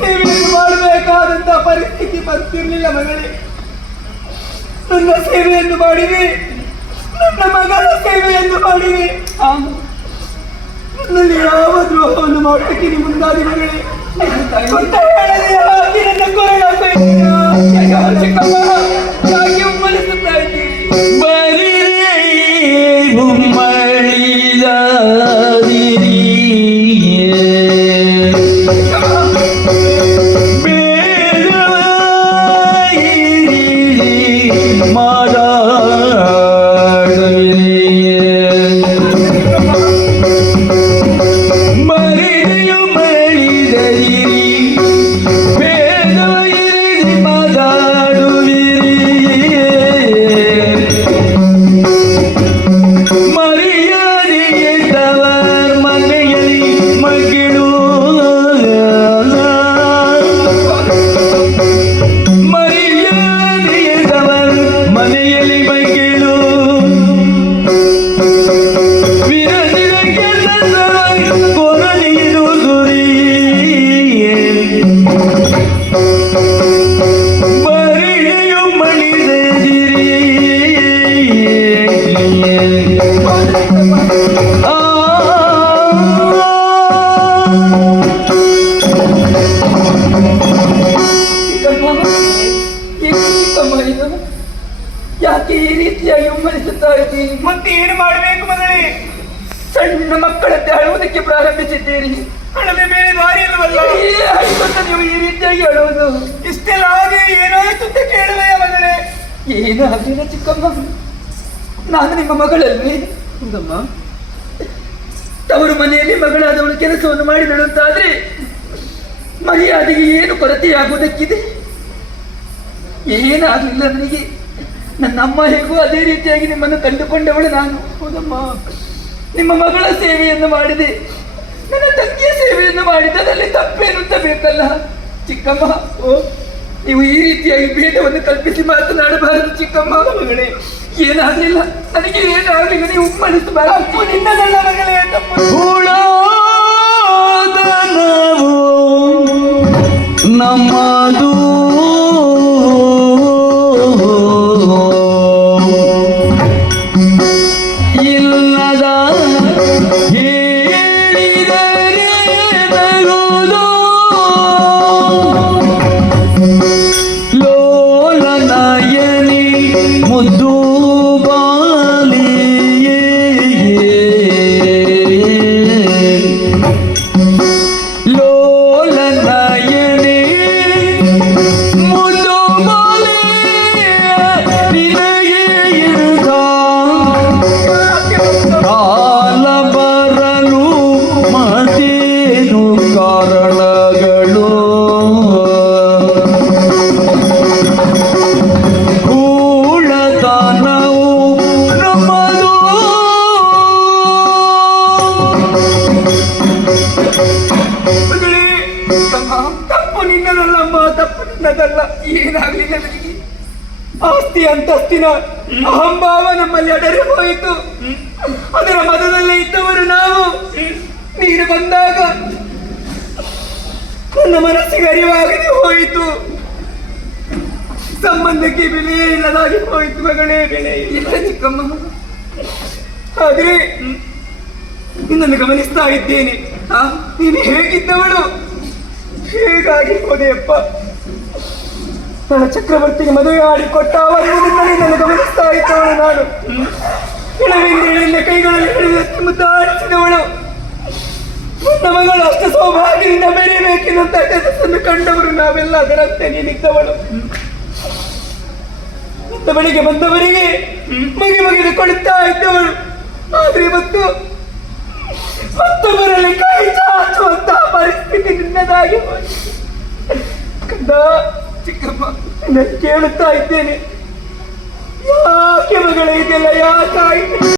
ಸೇವೆಯನ್ನು ಮಾಡಬೇಕಾದಂತ ಪರಿಸ್ಥಿತಿ ಬರ್ತಿರ್ಲಿಲ್ಲ ಮಗಳೇ. ನನ್ನ ಸೇವೆಯನ್ನು ಮಾಡಿವೆ ನನ್ನ ಮಗಳ ಸೇವೆಯನ್ನು ಮಾಡಿವೆ ನನ್ನಲ್ಲಿ ಯಾವ ದ್ರೋಹವನ್ನು ಮಾಡಲಿಕ್ಕೆ ನೀವು ಮುಂದಾದಿ ಮಗಳೇ. ಅಂತ ಯಾಕೆ ನನ್ನ ಕೊರಳ ಚಿಕ್ಕಮ್ಮ ಯಾಕೆ ಈ ರೀತಿಯಾಗಿ ಉಮ್ಮರಿಸುತ್ತಾ ಇದ್ದೀರಿ? ಮತ್ತೆ ಏನು ಮಾಡಬೇಕು ಮಗಳೇ? ಸಣ್ಣ ಮಕ್ಕಳಂತೆ ಅಳುವುದಕ್ಕೆ ಪ್ರಾರಂಭಿಸಿದ್ದೀರಿ. ಅಳದೆ ಬೇರೆ ದಾರಿ ಇಲ್ಲವಲ್ಲ ನೀವು ಈ ರೀತಿಯಾಗಿ ಅಳುವುದು. ಇಷ್ಟೆಲ್ಲ ಹಾಗೆ ಏನಾಯ್ತು ಅಂತ ಕೇಳುವೆಯ ಮಗಳೇ? ಏನು ಆಗಲಿಲ್ಲ ಚಿಕ್ಕಮ್ಮ? ನಾನು ನಿಮ್ಮ ಮಗಳಲ್ವೇ? ಹೌದಮ್ಮ ತವರು ಮನೆಯಲ್ಲಿ ಮಗಳಾದವಳು ಕೆಲಸವನ್ನು ಮಾಡಿದಳು ಅಂತಾದ್ರೆ ಮರ್ಯಾದೆಗೆ ಏನು ಕೊರತೆಯಾಗುವುದಕ್ಕಿದೆ? ಏನಾಗಲಿಲ್ಲ ನನಗೆ? ನನ್ನ ಅಮ್ಮ ಹೇಗೂ ಅದೇ ರೀತಿಯಾಗಿ ನಿಮ್ಮನ್ನು ಕಂಡುಕೊಂಡವಳು ನಾನು. ಹೌದಮ್ಮ. ನಿಮ್ಮ ಮಗಳ ಸೇವೆಯನ್ನು ಮಾಡಿದೆ. ನನ್ನ ತಂಗಿಯ ಸೇವೆಯನ್ನು ಮಾಡಿದ್ದರಲ್ಲಿ ತಪ್ಪೇನು ಅಂತ ಬೇಕಲ್ಲ. ಚಿಕ್ಕಮ್ಮ, ಓ, ನೀವು ಈ ರೀತಿಯಾಗಿ ಭೇದವನ್ನು ಕಲ್ಪಿಸಿ ಮಾತನಾಡಬಾರದು ಚಿಕ್ಕಮ್ಮ ಮಗಳೇ. ಏನಾಗಲಿಲ್ಲ? ನನಗೆ ಏನಾಗಲಿಲ್ಲ? ನೀವು ಉಮ್ಮಳಿಸಬಾರದು ನಿನ್ನದಲ್ಲ ಮಗಳೇ ತಪ್ಪು ಹುಳಾದನವು ತಪ್ಪು ನಿನ್ನದಲ್ಲಮ್ಮ ತಪ್ಪು ನಿನ್ನದಲ್ಲ ಆಸ್ತಿ ಅಂತಸ್ತಿನ ಅಹಂಭಾವ ನಮ್ಮಲ್ಲಿ ಅಡರಿ ಹೋಯಿತು. ಅದರ ಮದದಲ್ಲಿ ಇದ್ದವರು ನಾವು. ನೀರು ಬಂದಾಗ ನನ್ನ ಮನಸ್ಸಿಗೆ ಅರಿವಾಗದೆ ಹೋಯಿತು. ಸಂಬಂಧಕ್ಕೆ ಬೆಲೆ ಇಲ್ಲದಾಗಿ ಹೋಯಿತು ಮಗಳೇ. ಬೆಲೆ ಇಲ್ಲ ಚಿಕ್ಕಮ್ಮ. ಆದ್ರೆ, ನಿನ್ನನ್ನು ಗಮನಿಸ್ತಾ ಇದ್ದೇನೆ. ನೀನು ಹೇಗಿದ್ದವಳು ಹೇಗಾಗಿ ಹೋದೆಯಪ್ಪ. ನನ್ನ ಚಕ್ರವರ್ತಿಗೆ ಮದುವೆ ಆಡಿ ಕೊಟ್ಟ ನನ್ನ ಗಮನಿಸ್ತಾ ಇದ್ದವಳು ನಾನು. ಇಳವೆಂದಿಳಿಂದ ಕೈಗಳಲ್ಲಿ ಹಿಡಿದು ಮುದ್ದಾಡಿಸಿದವಳು ನನ್ನ ಮಗಳು ಅಷ್ಟು ಸೌಭಾಗ್ಯದಿಂದ ಬೆಳೆಯಬೇಕೆನ್ನುವಂತ ಕನಸನ್ನು ಕಂಡವರು ನಾವೆಲ್ಲ ಅದರಂತೆ ನೀನಿದ್ದವಳು. ಬಳಿಗೆ ಬಂದವರಿಗೆ ಮಗಿ ಮಗಿದು ಕೊಡುತ್ತಾ ಇದ್ದವಳು. ಆದ್ರೆ ಇವತ್ತು ಮತ್ತೊಬ್ಬರಲ್ಲಿ ಕೈ ಚಾಚುವಂತಹ ಪರಿಸ್ಥಿತಿ ನಿನ್ನದಾಗಿ. ಕಂದ ಚಿಕ್ಕಮ್ಮ ನಾನು ಕೇಳುತ್ತಾ ಇದ್ದೇನೆ. ಯಾಕೆ ಮಗಳ ಇದೆಲ್ಲ? ಯಾಕಾಯ್ತು?